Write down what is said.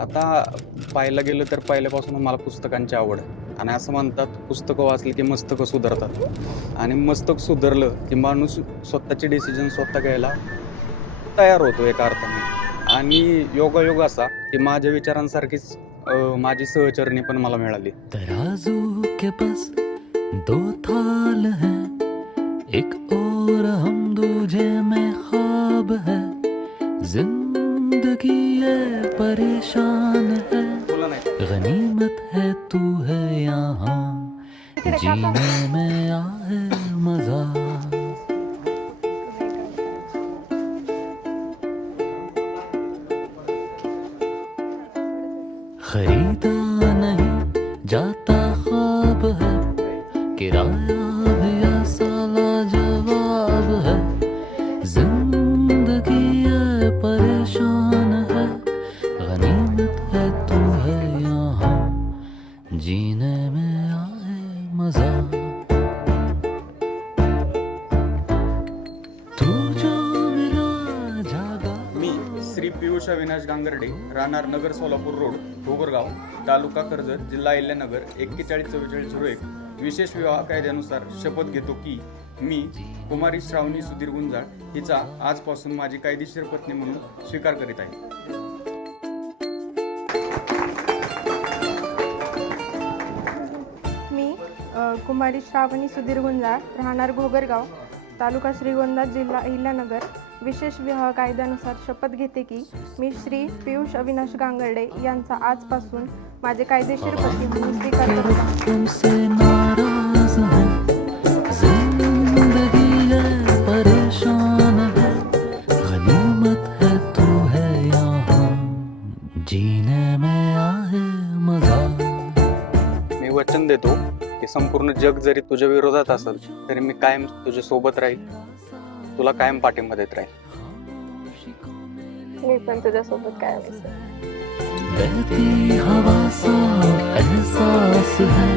आता पाहायला गेलं तर पहिल्यापासून मला पुस्तकांची आवड आहे. आणि असं म्हणतात पुस्तकं वाचली की मस्तकं सुधारतात आणि मस्तक सुधारलं की माणूस स्वतःचे डिसिजन स्वतः घ्यायला तयार होतो एका अर्थाने. आणि योगायोग असा की माझ्या विचारांसारखीच माझी सहचरणी पण मला मिळाली. तराजू के पास दो थाल है, एक और हम दूजे में ख्वाब है, जिंदगी ये परेशान है, बोला नाही. गनीमत है तू है यहाँ, जीने में आए मजा. खरीदा नहीं जाता ख्वाब है, किराया भी ऐसा लाजवाब है, जिंदगी ये परेशान है, गनीमत है तू है यहाँ, जीने में आए मजा. तू जो मिला जागा. मी श्री पियुष अविनाश गांगर्डे, राहणार नगर सोलापूर रोड, घोगरगाव, तालुका कर्जत, जिल्हा अहिल्यानगर 414401, विशेष विवाह कायद्यानुसार शपथ घेतो की मी कुमारी श्रावणी सुधीर गुंजाळ हिचा आजपासून माझी कायदेशीर पत्नी म्हणून स्वीकार करीत आहे. मी कुमारी श्रावणी सुधीर गुंजाळ, राहणार घोगरगाव, तालुका श्रीगोंदा, जिल्हा अहिल्यानगर, विशेष विवाह कायद्यानुसार शपथ घेते की मी श्री पियुष अविनाश गांगर्डे यांचा आजपासून माझे कायदेशीर पती म्हणून स्वीकार करत आहे. तुमसे नाराज है, जिंदगी है परेशान है, गनीमत है तू है यहाँ, जीने में आए मजा. मी वचन देतो की संपूर्ण जग जरी तुझ्या विरोधात असेल तरी मी कायम तुझ्या सोबत राहील, तुला कायम पाठिंबा देत राहील. मी पण तुझ्यासोबत काय असेल. बहती हवा सा एहसास है,